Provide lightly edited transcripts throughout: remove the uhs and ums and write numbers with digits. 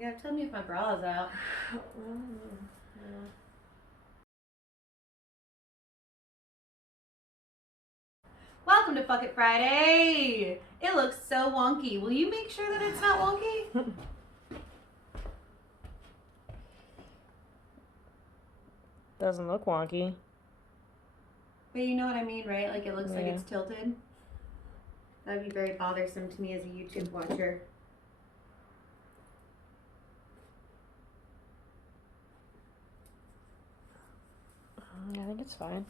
You gotta tell me if my bra is out. Welcome to Fuck It Friday. It looks so wonky. Will you make sure that it's not wonky? Doesn't look wonky. But you know what I mean, right? Like it looks like it's tilted. That would be very bothersome to me as a YouTube watcher. I think it's fine.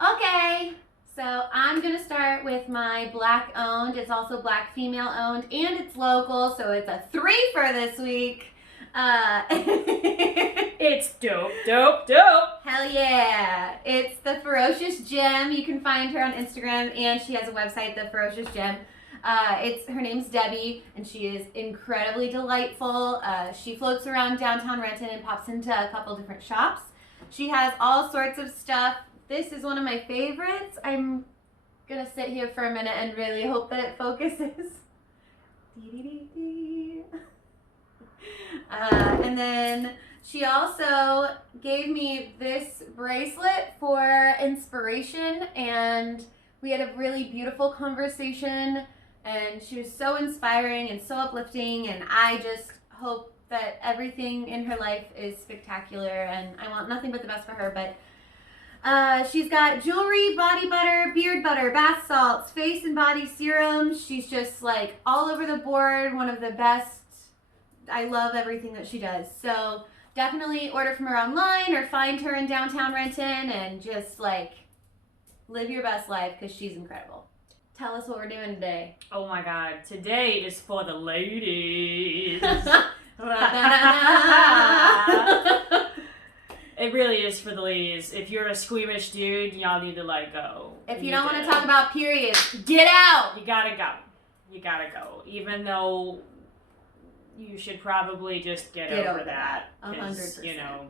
Okay, so I'm gonna start with my black owned. It's also black female owned and it's local, so it's a 3 for this week. It's dope, dope, dope. Hell yeah. It's the Ferocious Gem. You can find her on Instagram and she has a website, the Ferocious Gem. Her name's Debbie and she is incredibly delightful. She floats around downtown Renton and pops into a couple different shops. She has all sorts of stuff. This is one of my favorites. I'm gonna sit here for a minute and really hope that it focuses. And then she also gave me this bracelet for inspiration, and we had a really beautiful conversation, and she was so inspiring and so uplifting, and I just hope that everything in her life is spectacular, and I want nothing but the best for her. But she's got jewelry, body butter, beard butter, bath salts, face and body serums. She's just like all over the board, one of the best. I love everything that she does. So definitely order from her online or find her in downtown Renton and just like live your best life because she's incredible. Tell us what we're doing today. Oh my god, today is for the ladies. It really is for the ladies. If you're a squeamish dude, y'all need to let go. If you don't want to talk about periods, get out! You gotta go. You gotta go. Even though you should probably just get over that. 100%. You know,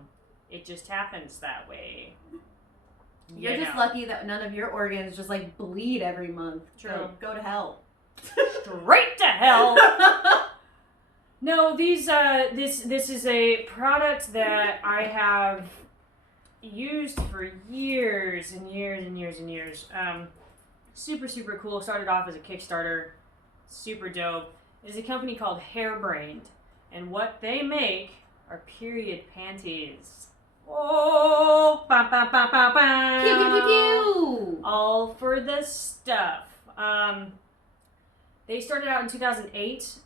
it just happens that way. You're just lucky that none of your organs just like bleed every month. True. So go to hell. Straight to hell. No, this is a product that I have used for years and years and years and years. Super, super cool. Started off as a Kickstarter. Super dope. It is a company called Hairbrained, and what they make are period panties. Oh, bam, bam, bam, bam, bam. Pew, pew, pew, pew. All for the stuff. They started out in 2008,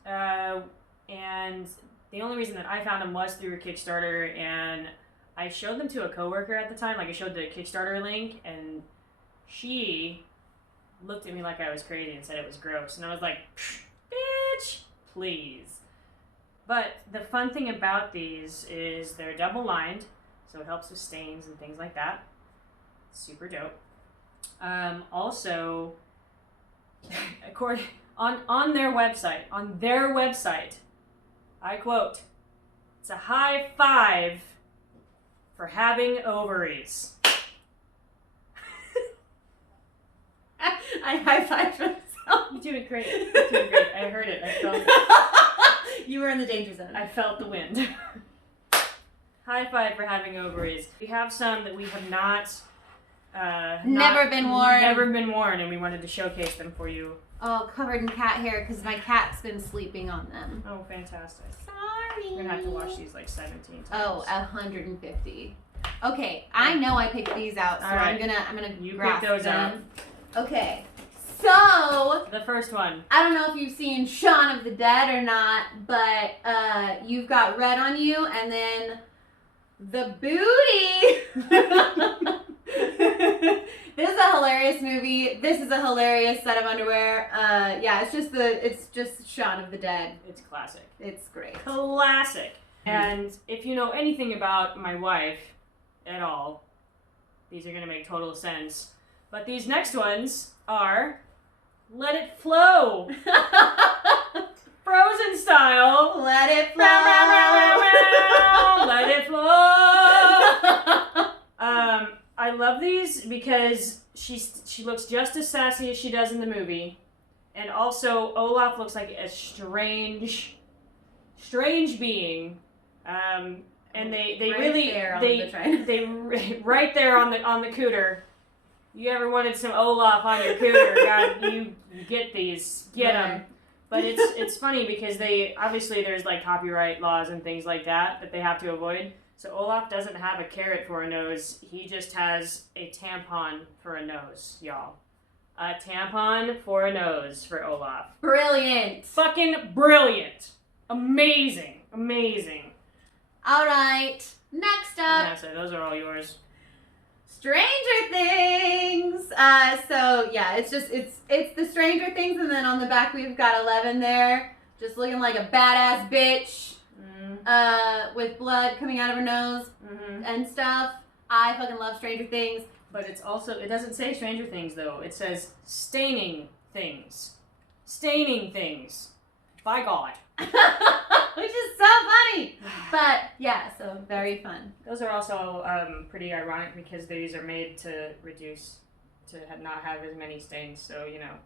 and the only reason that I found them was through a Kickstarter, and I showed them to a coworker at the time. Like, I showed the Kickstarter link, and she looked at me like I was crazy and said it was gross, and I was like, bitch, please. But the fun thing about these is they're double lined, so it helps with stains and things like that. Super dope. Also, according on their website, I quote, "It's a high five for having ovaries." I high-fived myself. You're doing great. You're doing great. I heard it. I felt it. You were in the danger zone. I felt the wind. High five for having ovaries. We have some that we have not never been worn, and we wanted to showcase them for you. Oh, covered in cat hair because my cat's been sleeping on them. Oh, fantastic. Sorry. We're gonna have to wash these like 17 times. Oh, 150. Okay, I know I picked these out, so All right. I'm gonna You grasp pick those them. Okay, so The first one. I don't know if you've seen Shaun of the Dead or not, but you've got red on you, and then the booty. This is a hilarious movie. This is a hilarious set of underwear. Yeah, it's just Shaun of the Dead. It's classic. It's great. Classic. And if you know anything about my wife at all, these are gonna make total sense. But these next ones are Let It Flow. Frozen style. Let it flow. Let it flow. I love these because she looks just as sassy as she does in the movie, and also Olaf looks like a strange strange being. And they Right really there on they the train. they right there on the cooter. You ever wanted some Olaf on your cooter? God, you get these, get them. But it's funny because they obviously there's like copyright laws and things like that they have to avoid. So Olaf doesn't have a carrot for a nose. He just has a tampon for a nose, y'all. A tampon for a nose for Olaf. Brilliant. Fucking brilliant. Amazing. Amazing. All right. Next up. Yeah, so those are all yours. Stranger Things. So yeah, it's the Stranger Things, and then on the back we've got 11 there, just looking like a badass bitch, with blood coming out of her nose and stuff. I fucking love Stranger Things. But it doesn't say Stranger Things though. It says staining things. Staining things. By God. Which is so funny. But yeah, so very fun. Those are also pretty ironic because these are made to not have as many stains. So, you know.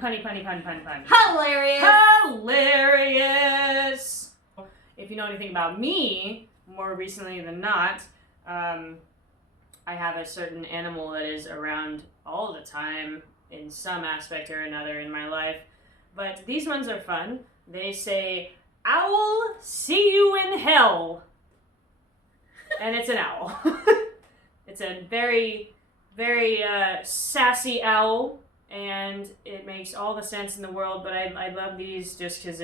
Punny, punny, pun, pun, pun. Hilarious. Hilarious. If you know anything about me, more recently than not, I have a certain animal that is around all the time in some aspect or another in my life. But these ones are fun. They say, "Owl, see you in hell." And it's an owl. It's a very, very sassy owl. And it makes all the sense in the world. But I love these just because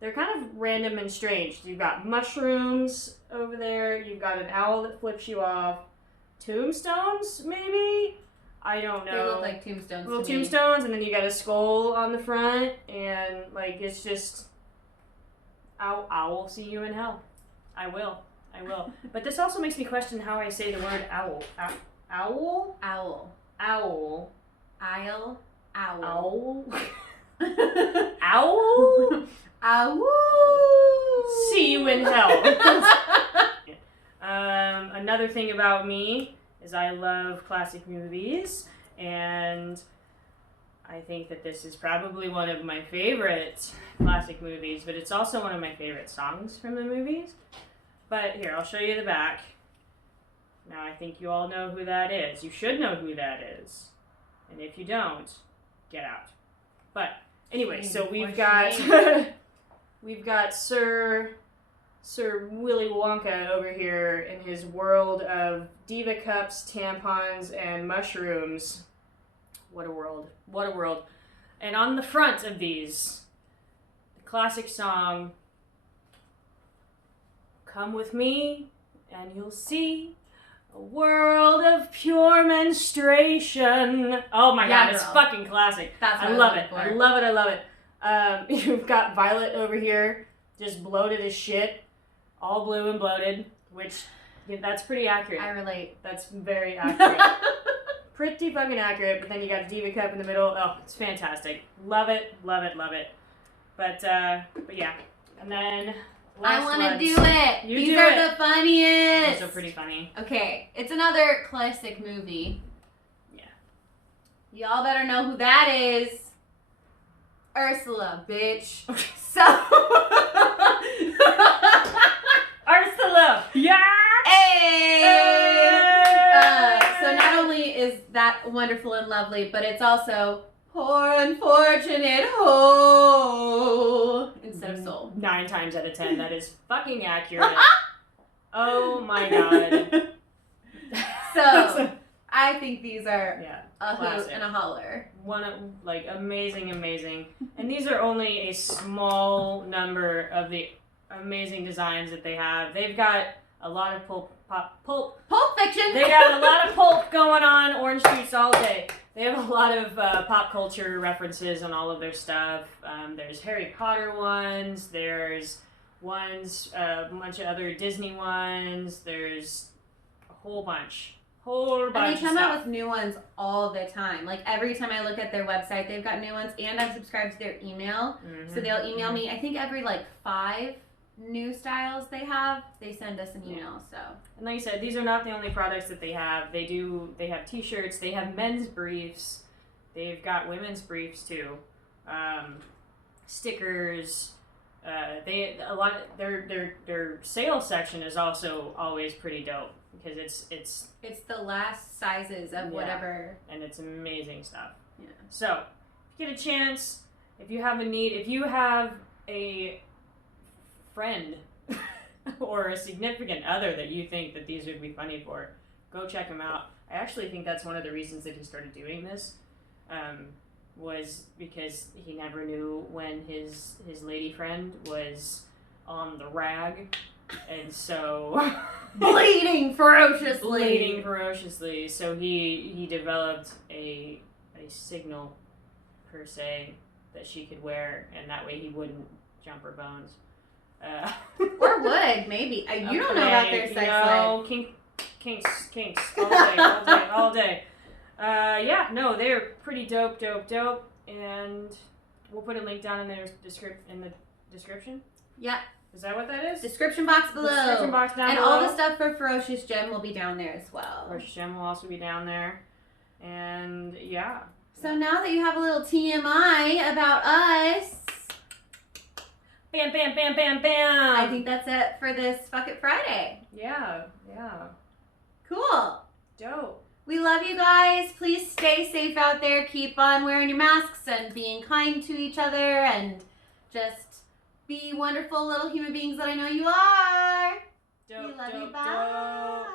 they're kind of random and strange. You've got mushrooms over there. You've got an owl that flips you off. Tombstones, maybe? I don't know. They look like tombstones. Little tombstones, and then you got a skull on the front, and like it's just, I will see you in hell. I will. But this also makes me question how I say the word owl. Owl? Owl. Owl. Owl. Owl. Owl. Owl. See you in hell. Another thing about me is I love classic movies, and I think that this is probably one of my favorite classic movies, but it's also one of my favorite songs from the movies. But here, I'll show you the back. Now, I think you all know who that is. You should know who that is. And if you don't, get out. But anyway, so we've got we've got Sir Willy Wonka over here in his world of diva cups, tampons, and mushrooms. What a world. What a world. And on the front of these, the classic song, "Come with me and you'll see a world of pure menstruation." Oh my God, it's fucking classic. I love it. I love it. You've got Violet over here, just bloated as shit. All blue and bloated, which, that's pretty accurate. I relate. That's very accurate. Pretty fucking accurate, but then you got a diva cup in the middle. Oh, it's fantastic. Love it. But yeah. And then I want to do it. These are the funniest. Those are pretty funny. Okay, it's another classic movie. Yeah. Y'all better know who that is. Ursula, bitch. So... Ursula! Yeah! Hey! So not only is that wonderful and lovely, but it's also poor unfortunate ho instead of soul. 9 times out of 10, that is fucking accurate. Oh my God. So I think these are a classic. hoot and a holler. Amazing. And these are only a small number of the amazing designs that they have. They've got a lot of pulp fiction. They got a lot of pulp going on Orange Juice all day. They have a lot of pop culture references on all of their stuff. There's Harry Potter ones. There's ones, a bunch of other Disney ones. There's a whole bunch. And they come out with new ones all the time. Like every time I look at their website, they've got new ones, and I'm subscribed to their email. So they'll email me, I think every 5 new styles they have, they send us an email. So, and like I said, these are not the only products that they have. They have t-shirts, they have men's briefs, they've got women's briefs too, stickers, Their sales section is also always pretty dope because it's the last sizes of whatever, and it's amazing stuff. Yeah. So if you get a chance, if you have a need, if you have a friend or a significant other that you think that these would be funny for, go check them out. I actually think that's one of the reasons that he started doing this. Was because he never knew when his lady friend was on the rag, and so bleeding ferociously. So he developed a signal per se that she could wear, and that way he wouldn't jump her bones. Or would maybe you don't know about their sex life. Kinks all day. Yeah, no, they're pretty dope, and we'll put a link down in the description. Yeah. Is that what that is? Description box below. Description box down below. And all the stuff for Ferocious Gem will be down there as well. Ferocious Gem will also be down there, and yeah. So now that you have a little TMI about us, bam, bam, bam, bam, bam. I think that's it for this Fuck It Friday. Yeah. Cool. Dope. We love you guys. Please stay safe out there. Keep on wearing your masks and being kind to each other and just be wonderful little human beings that I know you are. Dope, we love you. dope, Bye. dope.